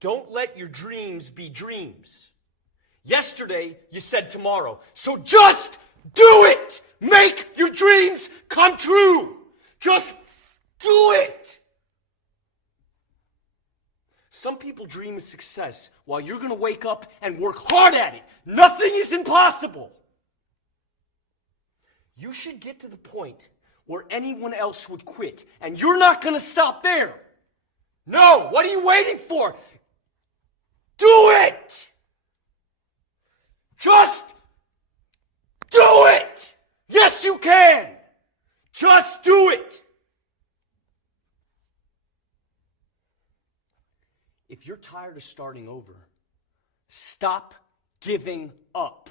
Don't let your dreams be dreams. Yesterday, you said tomorrow. So just do it! Make your dreams come true! Just do it! Some people dream of success while you're going to wake up and work hard at it. Nothing is impossible. You should get to the point where anyone else would quit, and you're not going to stop there. No, what are you waiting for? Do it! Just do it! Yes, you can! Just do it! If you're tired of starting over, stop giving up.